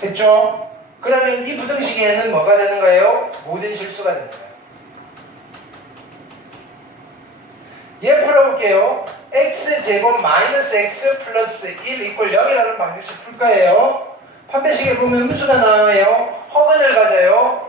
됐죠? 그러면 이 부등식에는 뭐가 되는 거예요? 모든 실수가 되는 거예요. 얘 풀어볼게요. x제곱 마이너스 x 플러스 1 이퀄 0이라는 방정식 풀 거예요. 판별식에 보면 음수가 나와요. 허근을 가져요.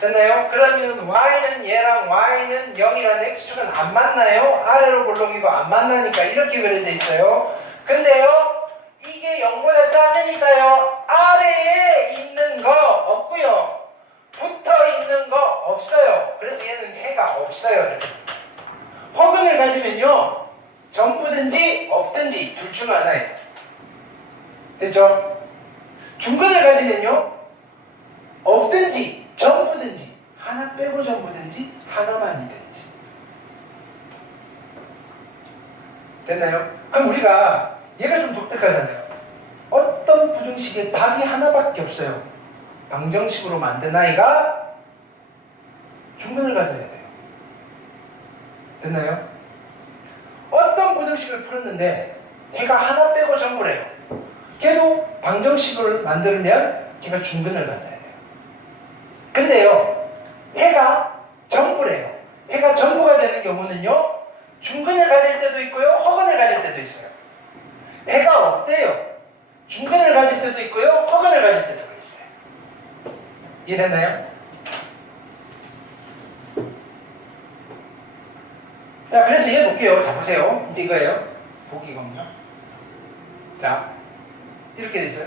됐나요? 그러면 y는 얘랑 y는 0이라는 x축은 안 만나요. 아래로 볼록이고 안 만나니까 이렇게 그려져 있어요. 근데요, 이게 0보다 작으니까요, 아래에 있는 거 없고요, 붙어 있는 거 없어요. 그래서 얘는 해가 없어요. 이렇게. 허근을 가지면요, 전부든지 없든지 둘 중 하나예요. 됐죠? 중근을 가지면요, 없든지 전부든지, 하나 빼고 전부든지 하나만이든지. 됐나요? 그럼 우리가 얘가 좀 독특하잖아요. 어떤 부등식에 답이 하나밖에 없어요. 방정식으로 만든 아이가 중근을 가져야 돼요. 됐나요? 어떤 부등식을 풀었는데 걔가 하나 빼고 전부래요. 걔도 방정식을 만들면 걔가 중근을 가져야 돼요. 근데요, 해가 전부래요. 해가 전부가 되는 경우는요, 중근을 가질 때도 있고요, 허근을 가질 때도 있어요. 해가 없대요. 중근을 가질 때도 있고요, 허근을 가질 때도 있어요. 이해됐나요? 자, 그래서 얘 볼게요. 자, 보세요. 이제 이거예요. 보기 이겁니다. 자, 이렇게 돼 있어요.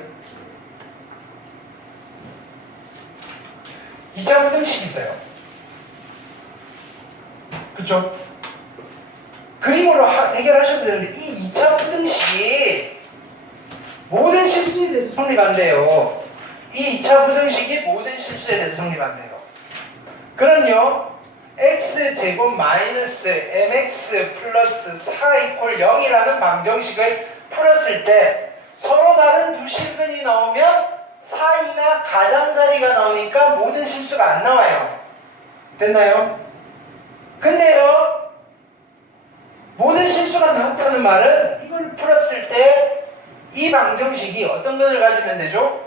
2차 부등식이 있어요. 그쵸? 그림으로 해결하셔도 되는데 이 2차 부등식이 모든 실수에 대해서 성립한대요. 이 2차 부등식이 모든 실수에 대해서 성립한대요. 그럼요, x제곱 마이너스 mx 플러스 4 이퀄 0이라는 방정식을 풀었을 때 서로 다른 두 실근이 나오면 사이나 가장자리가 나오니까 모든 실수가 안 나와요. 됐나요? 근데요, 모든 실수가 나왔다는 말은 이걸 풀었을 때 이 방정식이 어떤 근을 가지면 되죠?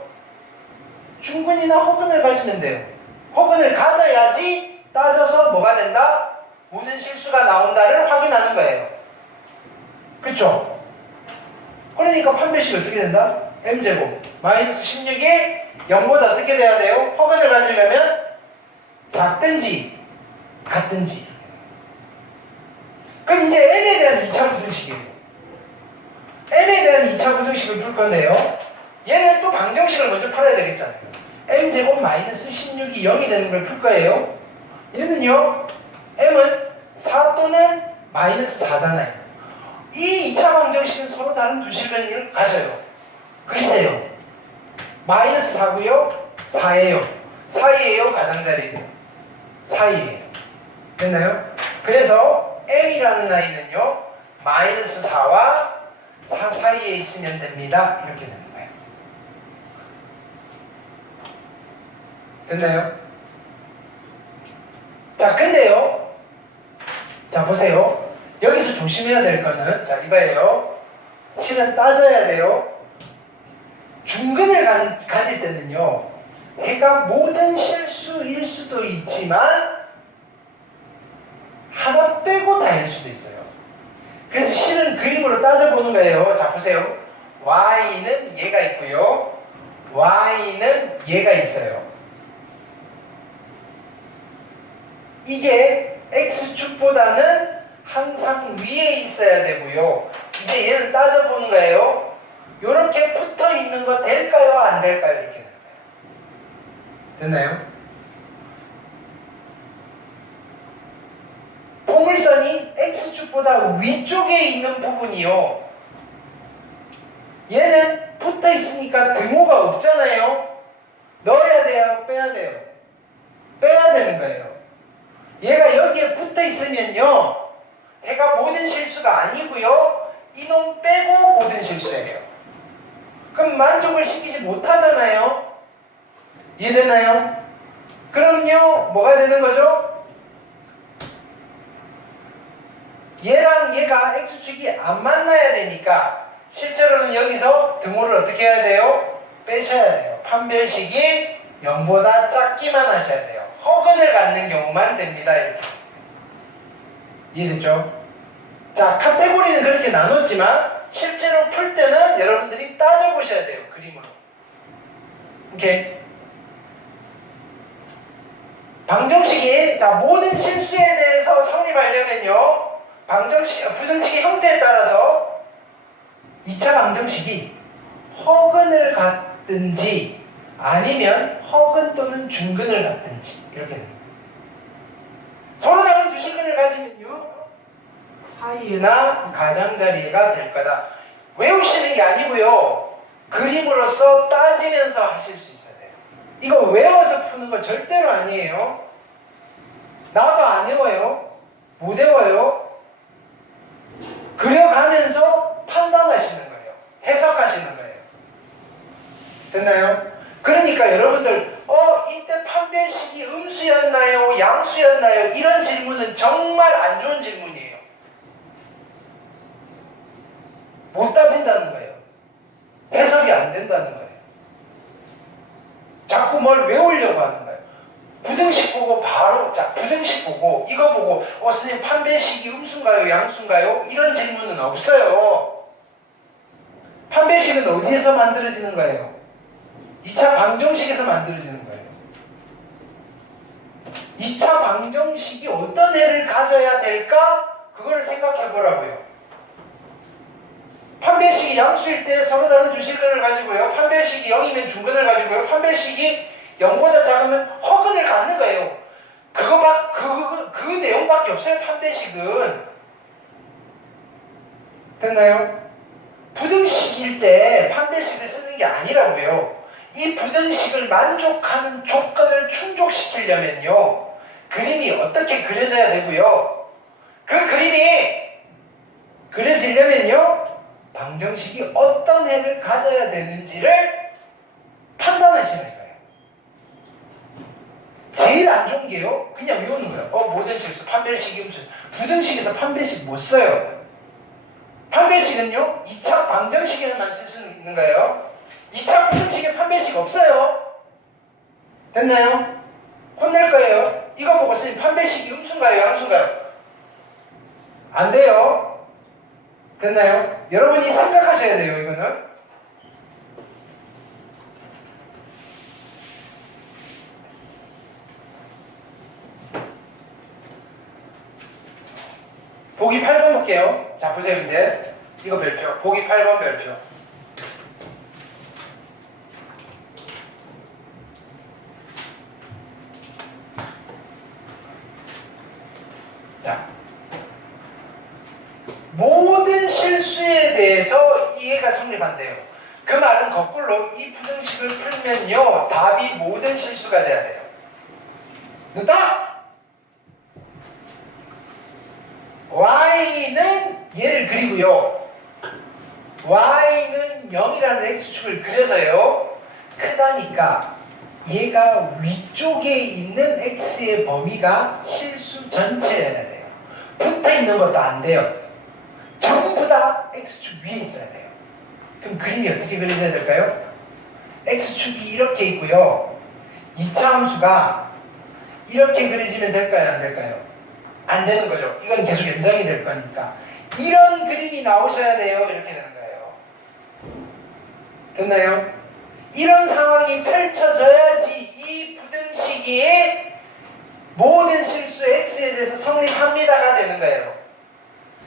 중근이나 허근을 가지면 돼요. 허근을 가져야지 따져서 뭐가 된다? 모든 실수가 나온다를 확인하는 거예요. 그쵸? 그러니까 판별식이 어떻게 된다? m제곱 마이너스 16이 0보다 어떻게 돼야 돼요? 허근을 가지려면 작든지 같든지. 그럼 이제 m에 대한 2차 부등식이에요. m에 대한 2차 부등식을 풀 건데요, 얘는 또 방정식을 먼저 풀어야 되겠잖아요. m제곱 마이너스 16이 0이 되는 걸 풀 거예요. 얘는요, m은 4 또는 마이너스 4잖아요. 이 2차 방정식은 서로 다른 두 실근을 가져요. 그리세요. 마이너스 4고요, 4예요. 사이에요, 가장자리에요? 사이에요. 됐나요? 그래서 m이라는 아이는요, 마이너스 4와 4 사이에 있으면 됩니다. 이렇게 되는 거예요. 됐나요? 자, 근데요, 자, 보세요. 여기서 조심해야 될 거는, 자, 이거예요. 실은 따져야 돼요. 중근을 가질 때는요, 걔가 모든 실수일 수도 있지만 하나 빼고 다일 수도 있어요. 그래서 실은 그림으로 따져보는 거예요. 자, 보세요. y는 얘가 있고요, y는 얘가 있어요. 이게 x축보다는 항상 위에 있어야 되고요. 이제 얘는 따져보는 거예요. 이렇게 붙어 있는 거 될까요? 안 될까요? 이렇게 되는 거예요. 됐나요? 포물선이 x축보다 위쪽에 있는 부분이요, 얘는 붙어 있으니까 등호가 없잖아요. 넣어야 돼요? 빼야 돼요? 빼야 되는 거예요. 얘가 여기에 붙어 있으면요, 얘가 모든 실수가 아니고요, 이놈 빼고 모든 실수예요. 그럼 만족을 시키지 못하잖아요. 이해되나요? 그럼요, 뭐가 되는 거죠? 얘랑 얘가 x축이 안 만나야 되니까 실제로는 여기서 등호를 어떻게 해야 돼요? 빼셔야 돼요. 판별식이 0보다 작기만 하셔야 돼요. 허근을 갖는 경우만 됩니다. 이렇게. 이해됐죠? 자, 카테고리는 그렇게 나눴지만 실제로 풀 때는 여러분들이 따져보셔야 돼요. 그림으로. 오케이. 방정식이 자 모든 실수에 대해서 성립하려면요. 부등식의 형태에 따라서 2차 방정식이 허근을 갖든지 아니면 허근 또는 중근을 갖든지 이렇게 됩니다. 서로 다른 두 실근을 가지면요. 사이나 가장자리가 될 거다. 외우시는 게 아니고요. 그림으로써 따지면서 하실 수 있어야 돼요. 이거 외워서 푸는 거 절대로 아니에요. 나도 안 외워요. 못 외워요. 그려가면서 판단하시는 거예요. 해석하시는 거예요. 됐나요? 그러니까 여러분들 이때 판별식이 음수였나요? 양수였나요? 이런 질문은 정말 안 좋은 질문이에요. 못 따진다는 거예요. 해석이 안 된다는 거예요. 자꾸 뭘 외우려고 하는 거예요. 부등식 보고 바로 부등식 보고 이거 보고 선생님 판별식이 음수인가요? 양수인가요? 이런 질문은 없어요. 판별식은 어디에서 만들어지는 거예요? 2차 방정식에서 만들어지는 거예요. 2차 방정식이 어떤 애를 가져야 될까? 그걸 생각해 보라고요. 판별식이 양수일 때 서로 다른 두 실근을 가지고요. 판별식이 0이면 중근을 가지고요. 판별식이 0보다 작으면 허근을 갖는 거예요. 그 내용밖에 없어요. 판별식은. 됐나요? 부등식일 때 판별식을 쓰는 게 아니라고요. 이 부등식을 만족하는 조건을 충족시키려면요. 그림이 어떻게 그려져야 되고요. 그 그림이 그려지려면요. 방정식이 어떤 해를 가져야 되는지를 판단하시는 거예요. 제일 안 좋은 게요. 그냥 외우는 거예요. 모든 실수, 판별식이 음수. 부등식에서 판별식 못 써요. 판별식은요. 2차 방정식에만 쓸 수 있는 거예요. 2차 부등식에 판별식 없어요. 됐나요? 혼낼 거예요. 이거 보고 선생님 판별식이 음수인가요? 양수인가요? 안 돼요. 됐나요? 여러분이 생각하셔야 돼요. 이거는. 보기 8번 볼게요. 자, 보세요. 이제 이거 별표. 보기 8번 별표. 자, 모든 실수에 대해서 이해가 성립한대요. 그 말은 거꾸로 이 부등식을 풀면요. 답이 모든 실수가 돼야 돼요. 됐다? y는 얘를 그리고요. y는 0이라는 x축을 그려서요. 크다니까 얘가 위쪽에 있는 x의 범위가 실수 전체여야 돼요. 붙어있는 것도 안 돼요. 전부 다 x축 위에 있어야 돼요. 그럼 그림이 어떻게 그려져야 될까요? x축이 이렇게 있고요. 2차 함수가 이렇게 그려지면 될까요? 안 될까요? 안 되는 거죠. 이건 계속 연장이 될 거니까. 이런 그림이 나오셔야 돼요. 이렇게 되는 거예요. 됐나요? 이런 상황이 펼쳐져야지 이 부등식이 모든 실수 x에 대해서 성립합니다가 되는 거예요.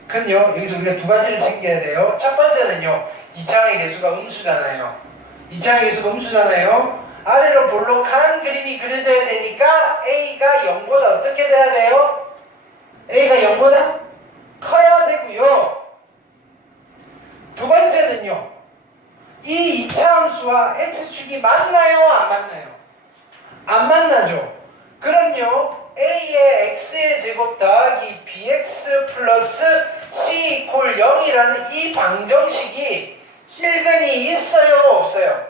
그럼요. 여기서 우리가 두 가지를 챙겨야 돼요. 첫 번째는요. 2차항의 개수가 음수잖아요. 2차항의 개수가 음수잖아요. 아래로 볼록한 그림이 그려져야 되니까 a가 0보다 어떻게 돼야 돼요? a가 0보다 커야 되고요. 두 번째는요. 이 2차 함수와 x축이 맞나요? 안 맞나요? 안 만나죠. 그럼요. a의 x의 제곱 더하기 bx 플러스 c 이퀄 0이라는 이 방정식이 실근이 있어요? 없어요?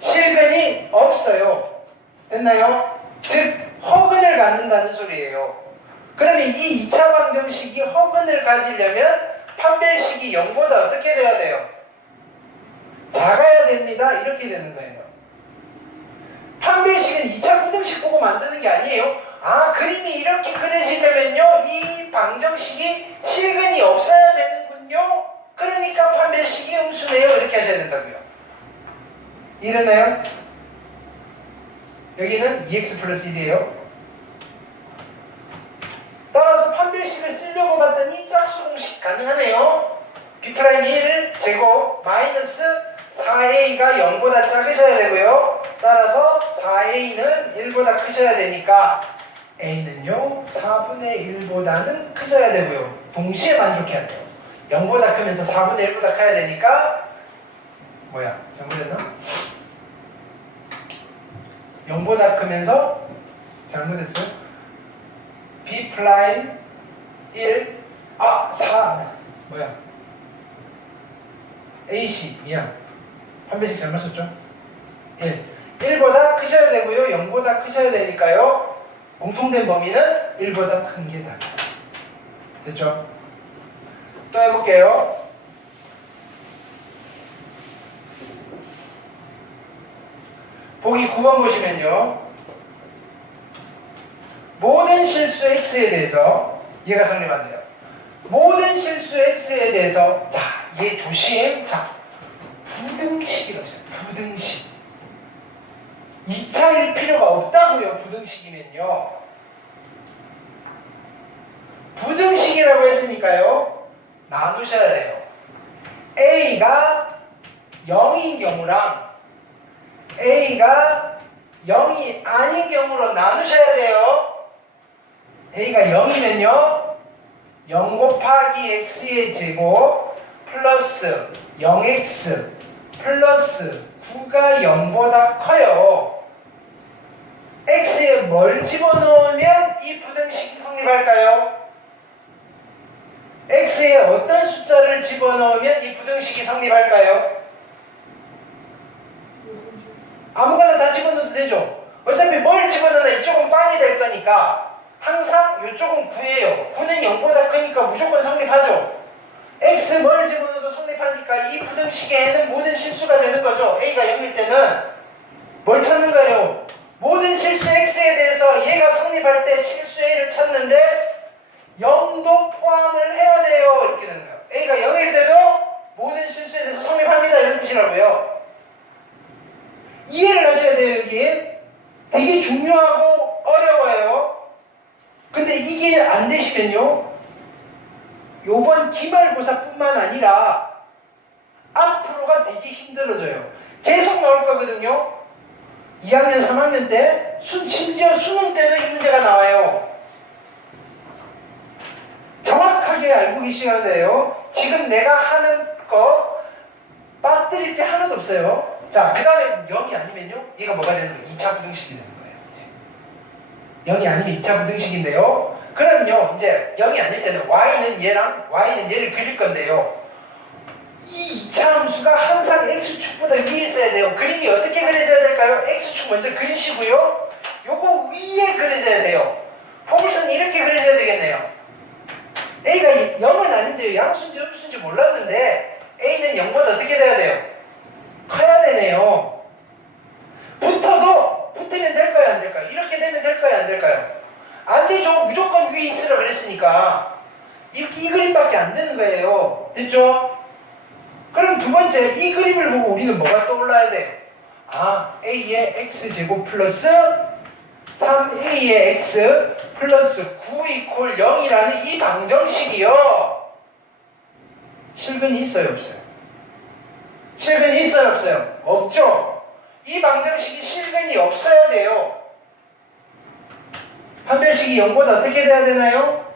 실근이 없어요. 됐나요? 즉 허근을 갖는다는 소리예요. 그러면 이 2차 방정식이 허근을 가지려면 판별식이 0보다 어떻게 돼야 돼요? 작아야 됩니다. 이렇게 되는 거예요. 판별식은 2차 부등식 보고 만드는 게 아니에요. 아, 그림이 이렇게 그려지려면요 이 방정식이 실근이 없어야 되는군요. 그러니까 판별식이 음수네요. 이렇게 하셔야 된다고요. 이해됐나요? 여기는 2x 플러스 1이에요. 따라서 판별식을 쓰려고 봤더니 짝수 공식 가능하네요. b'1 제곱 마이너스 4a가 0보다 작으셔야 되고요. 따라서 4a는 1보다 크셔야 되니까 a는요 4분의 1보다는 크셔야 되고요. 동시에 만족해야 돼요. 0보다 크면서 4분의 1보다 커야 되니까 뭐야? 잘못했나? 0보다 크면서 잘못했어요? b 프라임 1 4 뭐야? ac 미안 판별식 잘못 썼죠? 1보다 크셔야 되고요. 0보다 크셔야 되니까요. 공통된 범위는 1보다 큰 게 답이에요. 됐죠? 또 해볼게요. 보기 9번 보시면요. 모든 실수 x에 대해서 얘가 성립한대요. 모든 실수 x에 대해서 자, 얘 조심. 자, 부등식이라고 있어요. 부등식. 2차일 필요가 없다고요. 부등식이면요. 부등식이라고 했으니까요. 나누셔야 돼요. a가 0인 경우랑 a가 0이 아닌 경우로 나누셔야 돼요. a가 0이면요. 0 곱하기 x의 제곱 플러스 0x 플러스 9가 0보다 커요. x에 뭘 집어넣으면 이 부등식이 성립할까요? x에 어떤 숫자를 집어넣으면 이 부등식이 성립할까요? 아무거나 다 집어넣어도 되죠. 어차피 뭘 집어넣으나 이쪽은 빵이 될 거니까 항상 이쪽은 9예요. 9는 0보다 크니까 무조건 성립하죠. x 뭘 집어넣어도 성립하니까 이 부등식에는 모든 실수가 되는 거죠. a가 0일 때는 뭘 찾는 거예요? 모든 실수 x에 대해서 얘가 성립할 때 실수 a를 찾는데 0도 포함을 해야 돼요. 이렇게 되는 거예요. a가 0일 때도 모든 실수에 대해서 성립합니다. 이런 뜻이라고요. 이해를 하셔야 돼요. 여기에 되게 중요하고 어려워요. 근데 이게 안 되시면요 요번 기말고사뿐만 아니라 앞으로가 되게 힘들어져요. 계속 나올 거거든요. 2학년 3학년 때 심지어 수능 때도 이 문제가 나와요. 정확하게 알고 계셔야 돼요. 지금 내가 하는 거 빠뜨릴 게 하나도 없어요. 자, 그 다음에 0이 아니면요 얘가 뭐가 되는 거예요? 2차 부등식이 되는 거예요. 이제 0이 아니면 2차 부등식인데요. 그럼요 이제 0이 아닐 때는 y는 얘랑 y는 얘를 그릴 건데요. 이 2차 함수가 항상 x축보다 위에 있어야 돼요. 그림이 어떻게 그려져야 될까요? x축 먼저 그리시고요. 요거 위에 그려져야 돼요. 포물선이 이렇게 그려져야 되겠네요. a가 0은 아닌데요. 양수인지 음수인지 몰랐는데 a는 0보다 어떻게 돼야 돼요? 커야 되네요. 붙으면 될까요? 안 될까요? 이렇게 되면 될까요? 안 될까요? 안 되죠. 무조건 위에 있으라 그랬으니까 이 그림밖에 안 되는 거예요. 됐죠? 그럼 두 번째 이 그림을 보고 우리는 뭐가 떠올라야 돼요? 아, a의 x제곱 플러스 3a의 x 플러스 9 이퀄 0이라는 이 방정식이요. 실근이 있어요? 없어요? 실근이 있어요? 없어요? 없죠? 이 방정식이 실근이 없어야 돼요. 판별식이 0보다 어떻게 돼야 되나요?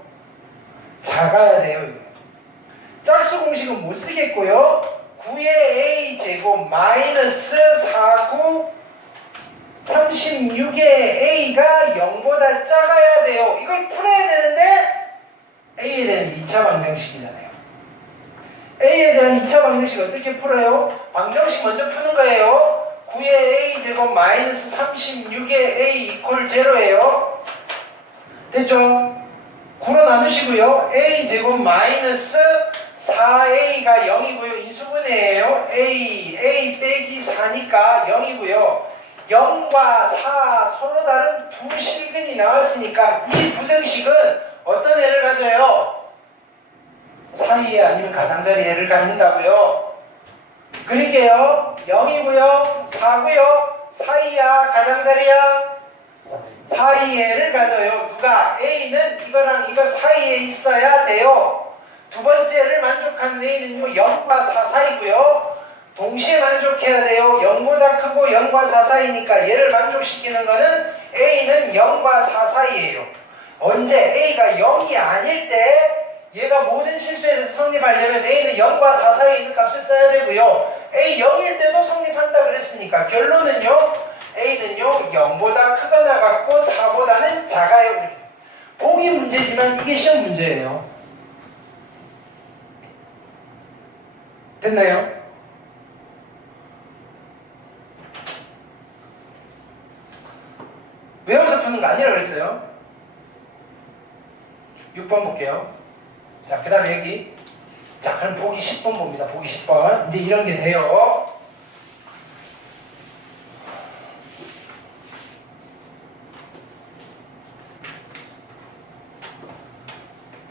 작아야 돼요. 짝수 공식은 못 쓰겠고요. 9의 a제곱 마이너스 49 36의 a가 0보다 작아야 돼요. 이걸 풀어야 되는데 a에 대한 2차 방정식이잖아요. a에 대한 2차 방정식 어떻게 풀어요? 방정식 먼저 푸는 거예요. 9의 a제곱 마이너스 36의 a 이퀄 0예요. 됐죠? 9로 나누시고요. a제곱 마이너스 4a가 0이고요. 인수분해예요. a 빼기 4니까 0이고요. 0과 4 서로 다른 두 실근이 나왔으니까 이 부등식은 어떤 애를 가져요? 사이에 아니면 가장자리 애를 갖는다고요. 그러니까요. 0이고요. 4고요. 사이야 가장자리야? 사이에를 가져요. 누가? A는 이거랑 이거 사이에 있어야 돼요. 두 번째를 만족하는 A는요 0과 4 사이고요. 동시에 만족해야 돼요. 0보다 크고 0과 4 사이니까 얘를 만족시키는 거는 A는 0과 4 사이예요. 언제? A가 0이 아닐 때 얘가 모든 실수에 대해서 성립하려면 A는 0과 4 사이에 있는 값을 써야 되고요. A 0일 때도 성립한다 그랬으니까 결론은요. A는요 0보다 크거나 같고 4보다는 작아요. 보기 문제지만 이게 시험 문제예요. 됐나요? 외워서 푸는 거 아니라 그랬어요. 6번 볼게요. 자, 그 다음에 여기. 자, 그럼 보기 10번 봅니다. 보기 10번. 이제 이런 게 돼요.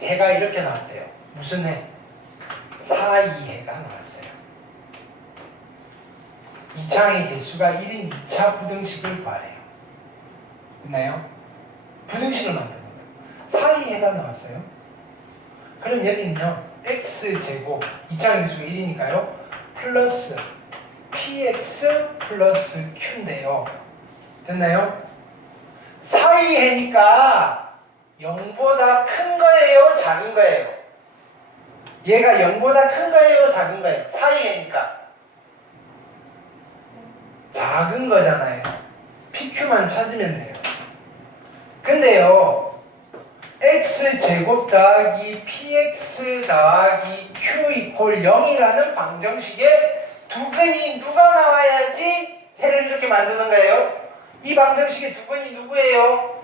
해가 이렇게 나왔대요. 무슨 해? 사이해가 나왔어요. 2차의 개수가 1인 2차 부등식을 구하래요. 됐나요? 부등식을 만드는 거예요. 사이해가 나왔어요. 그럼 여기는요. x제곱 2차의 개수가 1이니까요. 플러스 px 플러스 q인데요. 됐나요? 사이해니까 0보다 큰 거예요? 작은 거예요? 얘가 0보다 큰 거예요? 작은 거예요? 사이해니까 작은 거잖아요. PQ만 찾으면 돼요. 근데요 x제곱 더하기 px 더하기 q 이퀄 0이라는 방정식에 두근이 누가 나와야지 해를 이렇게 만드는 거예요? 이 방정식의 두근이 누구예요?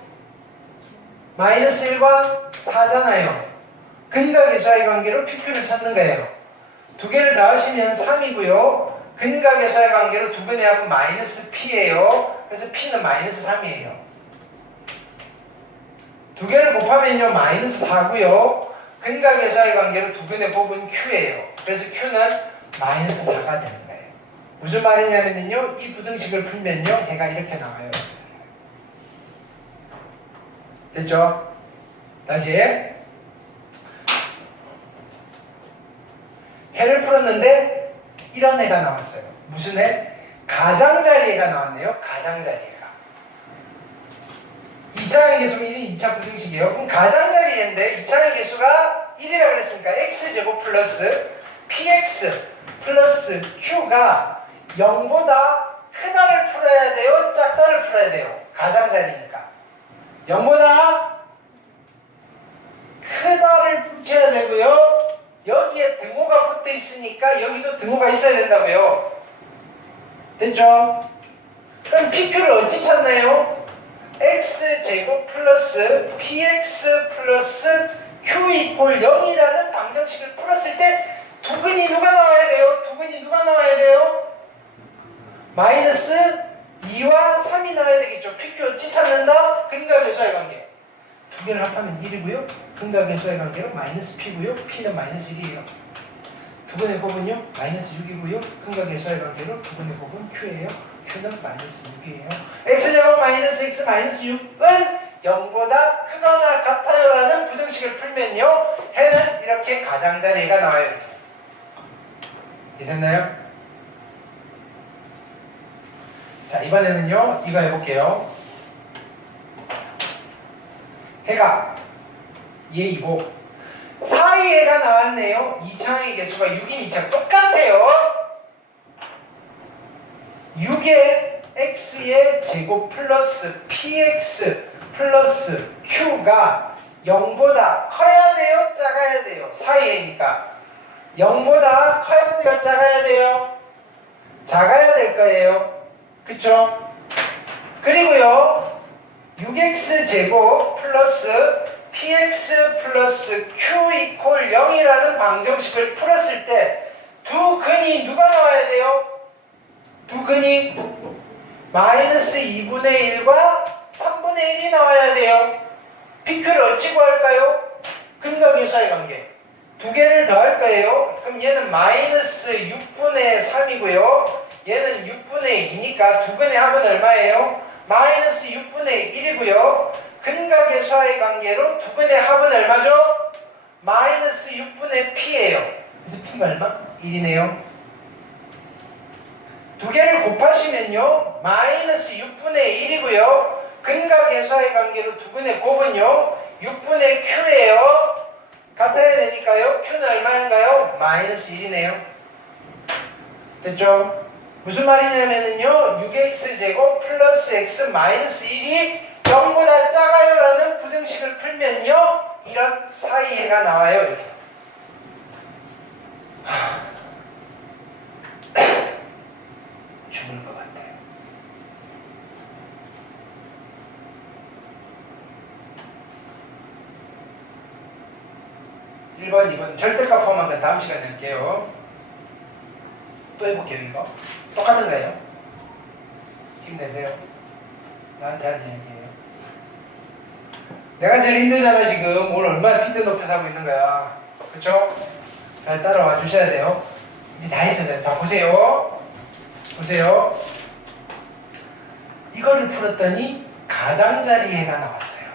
마이너스 1과 4잖아요. 근과 계수와의 관계로 PQ를 찾는 거예요. 두 개를 더하시면 3이고요. 근과 계수와의 관계로 두근의 합은 마이너스 P예요. 그래서 P는 마이너스 3이에요. 두 개를 곱하면요 마이너스 4고요. 근과 계수와의 관계로 두근의 곱은 Q예요. 그래서 Q는 마이너스 4가 되는 거예요. 무슨 말이냐면요 이 부등식을 풀면요 해가 이렇게 나와요. 됐죠? 다시 해를 풀었는데 이런 애가 나왔어요. 무슨 애? 가장자리 애가 나왔네요. 가장자리 애가 2차의 개수가 1인 2차 부등식이에요. 그럼 가장자리 애인데 2차의 개수가 1이라고 그랬으니까 x제곱 플러스 px 플러스 q가 0보다 크다를 풀어야 돼요? 작다를 풀어야 돼요? 가장자리니까 0보다 크다를 붙여야 되고요. 여기에 등호가 붙어 있으니까 여기도 등호가 있어야 된다고요. 됐죠? 그럼 PQ를 어찌 찾나요? x제곱 플러스 px 플러스 q 이퀄 0이라는 방정식을 풀었을 때 두근이 누가 나와야 돼요? 두근이 누가 나와야 돼요? 마이너스 2와 3이 나와야 되겠죠. PQ 어찌 찾는다? 근과 계수와의 관계. 두 개를 합하면 1이고요. 근과 계수와의 관계로 마이너스 P고요. P는 마이너스 1이에요. 두 번의 곱은요. 마이너스 6이고요. 근과 계수와의 관계로 두 번의 곱은 Q예요. Q는 마이너스 6이에요. X제곱 마이너스 X 마이너스 6은 0보다 크거나 같아요라는 부등식을 풀면요. 해는 이렇게 가장자리가 나와요. 이해됐나요? 자 이번에는요. 이거 해볼게요. 해가 얘이고 사이해가 나왔네요. 2차의 개수가 6인 2차 똑같아요. 6의 x의 제곱 플러스 px 플러스 q가 0보다 커야 돼요? 작아야 돼요? 사이해니까 0보다 커야 돼요? 작아야 돼요? 작아야 될 거예요. 그쵸? 그리고요 6x 제곱 플러스 px 플러스 q 이퀄 0이라는 방정식을 풀었을 때 두 근이 누가 나와야 돼요? 두 근이 마이너스 2분의 1과 3분의 1이 나와야 돼요. pq를 어찌 구할까요? 근과 교사의 관계. 두 개를 더할 거예요. 그럼 얘는 마이너스 6분의 3이고요. 얘는 6분의 2니까 두 근의 합은 얼마예요? 마이너스 6분의 1이고요. 근과 계수와의 관계로 두 근의 합은 얼마죠? 마이너스 6분의 p예요. 그래서 p가 얼마? 1이네요. 두 개를 곱하시면요. 마이너스 6분의 1이고요. 근과 계수와의 관계로 두 근의 곱은요. 6분의 q예요. 같아야 되니까요. q는 얼마인가요? 마이너스 1이네요. 됐죠? 무슨 말이냐면요. 6x제곱 플러스 x 마이너스 1이 0보다 작아요 라는 부등식을 풀면요. 이런 사이해가 나와요. 이렇게. 죽을 것 같아요. (1번) (2번) 절대값 포함한 건 다음 시간에 할게요. 또 해볼게요. 이거 똑같은 거예요. 힘내세요. 나한테 하는 얘기예요. 내가 제일 힘들잖아. 지금 오늘 얼마나 핀대 높여서 하고 있는 거야. 그쵸? 잘 따라와 주셔야 돼요. 이제 다 했어요. 자, 보세요. 보세요. 이거를 풀었더니 가장자리해가 나왔어요.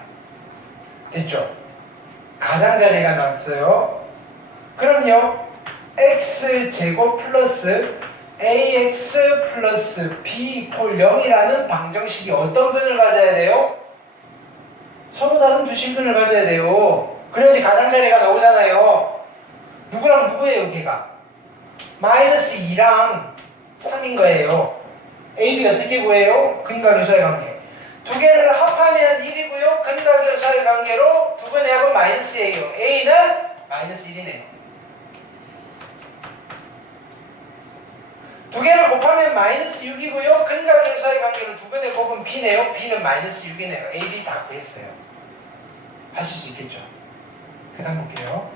됐죠? 가장자리해가 나왔어요. 그럼요. x제곱 플러스 ax 플러스 b 이퀄 0이라는 방정식이 어떤 근을 가져야 돼요? 서로 다른 두 실근을 가져야 돼요. 그래야지 가장자리가 나오잖아요. 누구랑 누구예요, 걔가? 마이너스 2랑 3인 거예요. a, b 어떻게 구해요? 근과 교사의 관계. 두 개를 합하면 1이고요. 근과 교사의 관계로 두 근의 합은 마이너스 a예요. a는 마이너스 1이네요. 두 개를 곱하면 마이너스 6이고요. 근과 계수와의 관계로 두 근의 곱은 b네요. b는 마이너스 6이네요. a, b 다 구했어요. 하실 수 있겠죠? 그 다음 볼게요.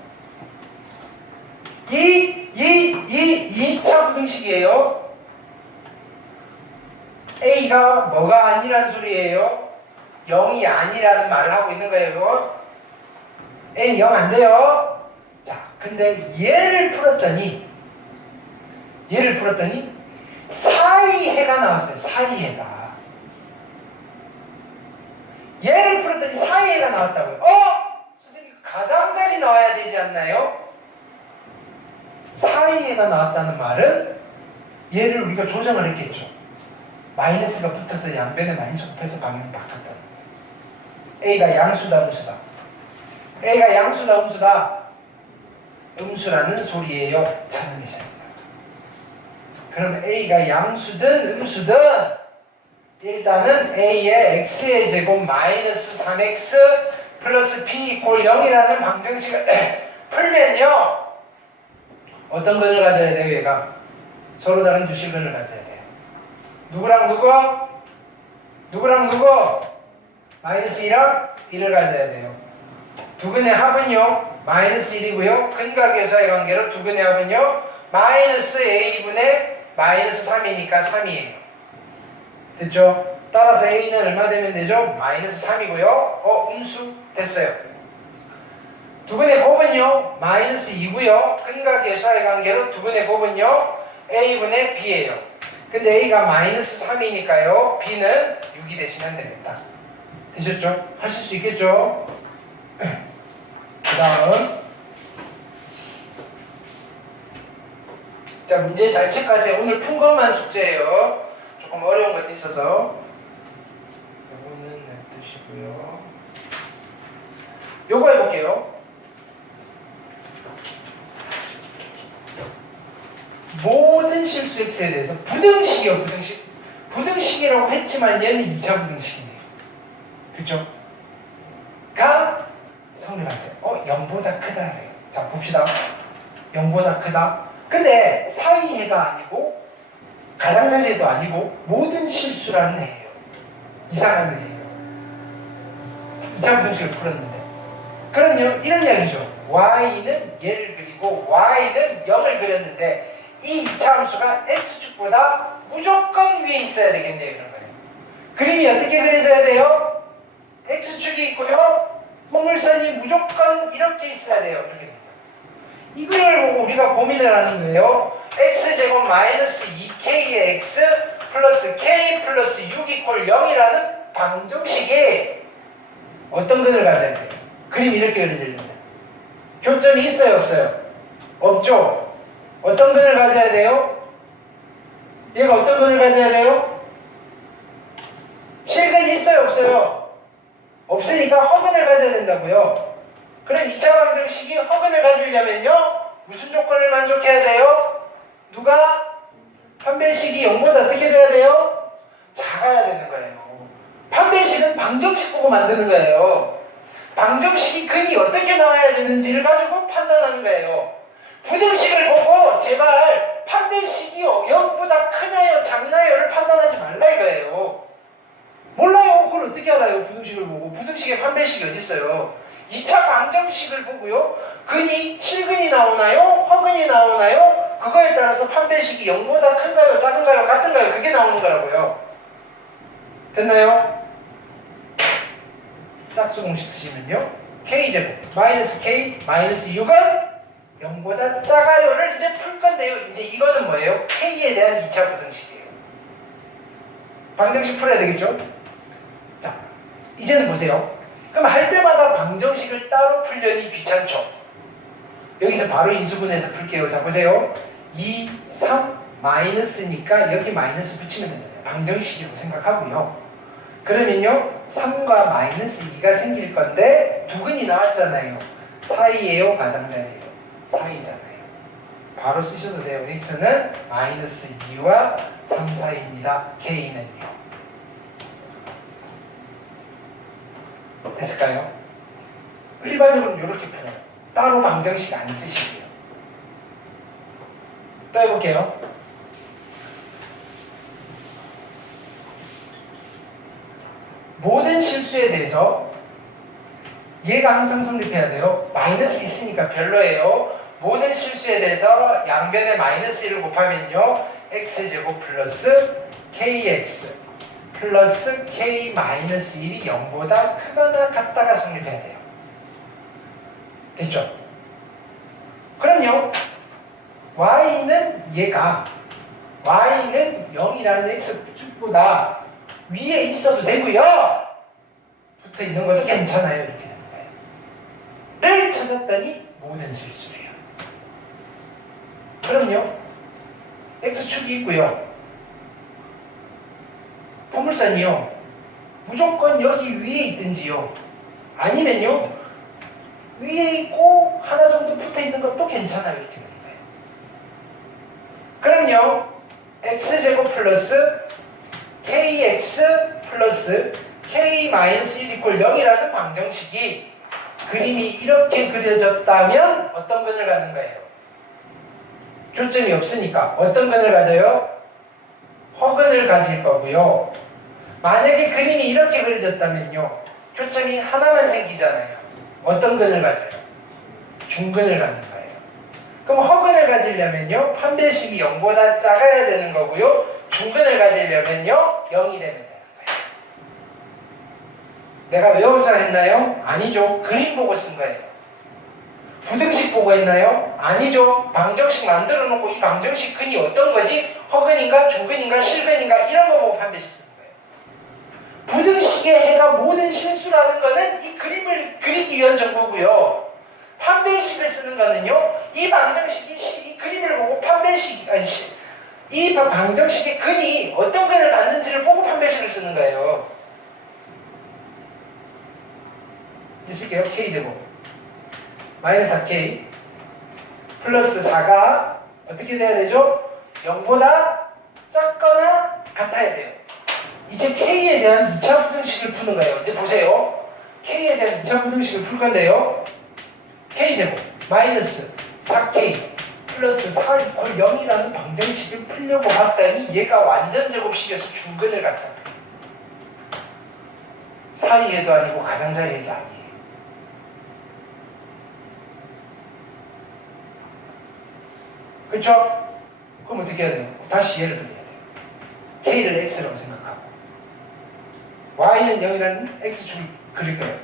2차 부등식이에요. a가 뭐가 아니란 소리예요? 0이 아니라는 말을 하고 있는 거예요. a는 0 안 돼요. 자, 근데 얘를 풀었더니 사이해가 나왔어요. 사이해가. 얘를 풀었더니 사이해가 나왔다고요. 선생님 가장자리 나와야 되지 않나요? 사이해가 나왔다는 말은 얘를 우리가 조정을 했겠죠. 마이너스가 붙어서 양변에 마이너스 곱해서 방향을 바꿨다. A가 양수다 음수다. A가 양수다 음수다. 음수라는 소리예요. 찾아내셔야 합니다. 그럼 A가 양수든 음수든 일단은 A의 X의 제곱 마이너스 3X 플러스 P 이퀄 0이라는 방정식을 풀면요. 어떤 근을 가져야 돼요? 얘가 서로 다른 두 실근을 가져야 돼요. 누구랑 누구? 누구랑 누구? 마이너스 2랑 1을 가져야 돼요. 두 근의 합은요. 마이너스 1이고요. 근과 계수와의 관계로 두 근의 합은요. 마이너스 A분의 마이너스 3이니까 3이에요. 됐죠? 따라서 A는 얼마 되면 되죠? 마이너스 3이고요. 음수 됐어요. 두 근의 곱은요. 마이너스 2고요. 근과 계수와의 관계로 두 근의 곱은요. A분의 B예요. 근데 A가 마이너스 3이니까요. B는 6이 되시면 되겠다. 되셨죠? 하실 수 있겠죠? 그 다음 자, 문제 잘 체크하세요. 오늘 푼 것만 숙제예요. 조금 어려운 것도 있어서 요거는 냅두시고요. 요거 해볼게요. 모든 실수 x에 대해서 부등식이요. 부등식이라고 했지만 얘는 2차 부등식이네요. 그쵸? 가 성립한대요. 0보다 크다래요. 자, 봅시다. 0보다 크다. 근데 사이해가 아니고 가장자리해도 아니고 모든 실수라는 해예요. 이상한 해예요. 2차 부등식을 풀었는데 그럼요, 이런 이야기죠. y는 얘를 그리고 y는 0을 그렸는데 이 이차함수가 x축보다 무조건 위에 있어야 되겠네요. 그런 거예요. 그림이 어떻게 그려져야 돼요? x축이 있고요. 포물선이 무조건 이렇게 있어야 돼요. 이렇게 됩니다. 이걸 보고 우리가 고민을 하는 거예요. x제곱 마이너스 2k의 x 플러스 k 플러스 6 이퀄 0이라는 방정식에 어떤 근을 가져야 돼요? 그림이 이렇게 그려집니다. 교점이 있어요? 없어요? 없죠? 어떤 근을 가져야 돼요? 얘가 어떤 근을 가져야 돼요? 실근이 있어요? 없어요? 없으니까 허근을 가져야 된다고요. 그럼 2차 방정식이 허근을 가지려면요 무슨 조건을 만족해야 돼요? 누가? 판별식이 0보다 어떻게 돼야 돼요? 작아야 되는 거예요. 판별식은 방정식 보고 만드는 거예요. 방정식이 근이 어떻게 나와야 되는지를 가지고 판단하는 거예요. 부등식을 보고 제발 판별식이 0보다 크나요 작나요를 판단하지 말라 이거예요. 몰라요. 그걸 어떻게 알아요? 부등식을 보고. 부등식의 판별식이 어디 있어요? 2차 방정식을 보고요. 근이 실근이 나오나요? 허근이 나오나요? 그거에 따라서 판별식이 0보다 큰가요? 작은가요? 같은가요? 그게 나오는 거라고요. 됐나요? 짝수 공식 쓰시면요. k제곱 마이너스 k 마이너스 6은 0보다 작아요를 이제 풀 건데요. 이제 이거는 뭐예요? k에 대한 2차 부등식이에요. 방정식 풀어야 되겠죠? 자, 이제는 보세요. 그럼 할 때마다 방정식을 따로 풀려니 귀찮죠? 여기서 바로 인수분해서 풀게요. 자, 보세요. 2, 3, 마이너스니까 여기 마이너스 붙이면 되잖아요. 방정식이라고 생각하고요. 그러면요 3과 마이너스 2가 생길 건데 두 근이 나왔잖아요. 사이예요? 가상자예요? 사이잖아요. 바로 쓰셔도 돼요. x는 마이너스 2와 3 사이입니다. k는요. 됐을까요? 일반적으로 이렇게 풀어요. 따로 방정식 안 쓰시고요. 또 해볼게요. 모든 실수에 대해서 얘가 항상 성립해야 돼요. 마이너스 있으니까 별로예요. 모든 실수에 대해서 양변에 마이너스 1을 곱하면요 x제곱 플러스 kx 플러스 k 마이너스 1이 0보다 크거나 같다가 성립해야 돼요. 됐죠? 그럼요 y는 얘가 y는 0이라는 x축보다 위에 있어도 되고요. 붙어 있는 것도 괜찮아요. 이렇게 되는 거예요. 를 찾았더니 모든 실수래요. 그럼요. x축이 있고요. 포물선이요. 무조건 여기 위에 있든지요. 아니면요. 위에 있고 하나 정도 붙어 있는 것도 괜찮아요. 이렇게 되는 거예요. 그럼요. x제곱 플러스 kx 플러스 k 마이너스 1 이퀄 0이라는 방정식이 그림이 이렇게 그려졌다면 어떤 근을 갖는 거예요? 교점이 없으니까 어떤 근을 가져요? 허근을 가질 거고요. 만약에 그림이 이렇게 그려졌다면요 교점이 하나만 생기잖아요. 어떤 근을 가져요? 중근을 갖는 거예요. 그럼 허근을 가지려면요 판별식이 0보다 작아야 되는 거고요. 중근을 가지려면요 0이 되면 되는 거예요. 내가 외워서 했나요? 아니죠. 그림 보고 쓴 거예요. 부등식 보고 했나요? 아니죠. 방정식 만들어 놓고 이 방정식 근이 어떤 거지? 허근인가 중근인가 실근인가 이런 거 보고 판별식 쓰는 거예요. 부등식의 해가 모든 실수라는 거는 이 그림을 그리기 위한 정보고요. 판별식을 쓰는 거는요 이 방정식이 이 그림을 보고 판별식 이 방정식의 근이 어떤 근을 갖는지를 보고 판별식을 쓰는 거예요. 있을게요. k제곱 마이너스 4k 플러스 4가 어떻게 돼야 되죠? 0보다 작거나 같아야 돼요. 이제 k에 대한 2차 부등식을 푸는 거예요. 이제 보세요. k에 대한 2차 부등식을 풀 건데요. k제곱 마이너스 4k 플러스 4 이퀄 0이라는 방정식을 풀려고 봤더니 얘가 완전 제곱식에서 중근을 갖잖아요. 사이에도 아니고 가장자리에도 아니에요. 그쵸? 그럼 어떻게 해야 돼요? 다시 얘를 그려야 돼요. K를 X라고 생각하고 Y는 0이라는 X축을 그릴 거예요.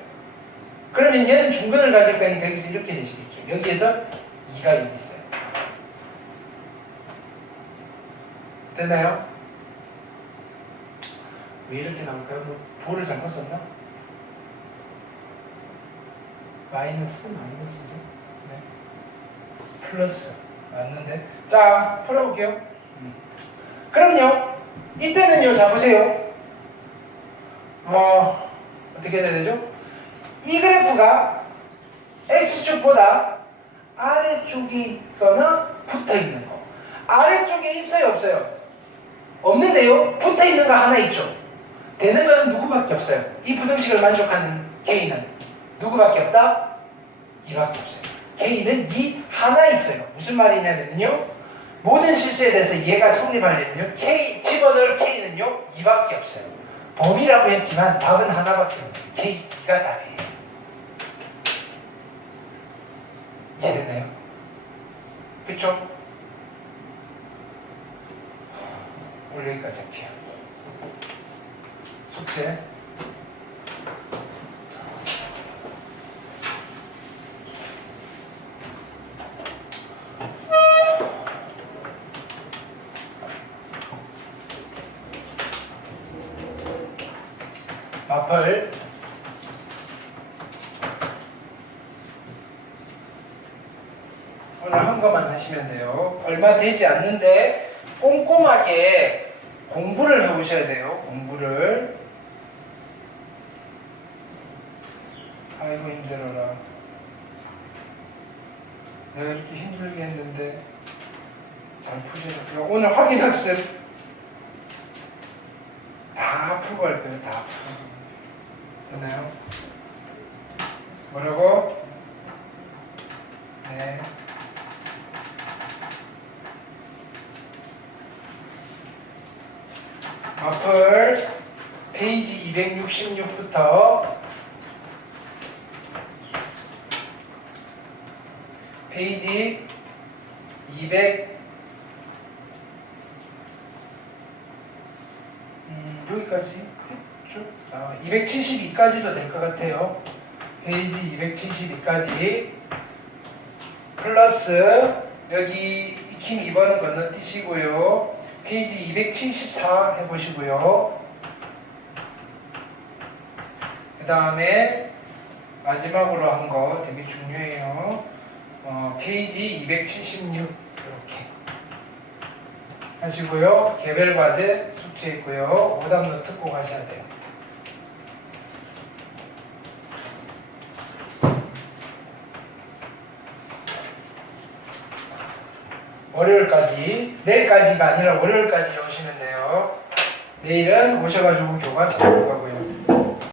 그러면 얘는 중근을 가질 거니까 여기서 이렇게 되시겠죠. 여기에서 2가 여기 있어요. 됐나요? 왜 이렇게 나올까요? 뭐 부호를 잘못 썼나? 마이너스죠? 네. 플러스 맞는데? 자, 풀어볼게요. 그럼요. 이때는요, 자 보세요. 어떻게 해야 되죠? 이 그래프가 X축보다 아래쪽에 있거나 붙어 있는 거. 아래쪽에 있어요, 없어요? 없는데요? 붙어 있는 거 하나 있죠? 되는 거는 누구밖에 없어요. 이 부등식을 만족하는 K는 누구밖에 없다? 이밖에 없어요. K는 이 하나 있어요. 무슨 말이냐면요. 모든 실수에 대해서 얘가 성립하려면요. 집어넣을 K는요. 이밖에 없어요. 범위라고 했지만 답은 하나밖에 없어요. K가 답이에요. 이해됐나요? 그쵸? 오늘 여기까지 할게요. 숙제. 마플 오늘 한 것만 하시면 돼요. 얼마 되지 않는데 꼼꼼하게 공부를 해보셔야 돼요. 공부를. 아이고 힘들어라. 내가 이렇게 힘들게 했는데 잘 푸시는 오늘 확인학습 다 풀고 할 거예요. 다 풀고. 됐나요? 뭐라고? 네. 마플 페이지 266부터 페이지 200 여기까지 했죠? 272까지도 될 것 같아요. 페이지 272까지 플러스 여기 익힘 2번은 건너뛰시고요. 페이지 274 해보시고요. 그 다음에 마지막으로 한 거 되게 중요해요. 페이지 276 이렇게 하시고요. 개별 과제 숙제 있고요. 오답 노트 꼭 하셔야 돼요. 월요일까지, 내일까지가 아니라 월요일까지 오시면 돼요. 내일은 오셔가지고 교과 찾아볼 거고요.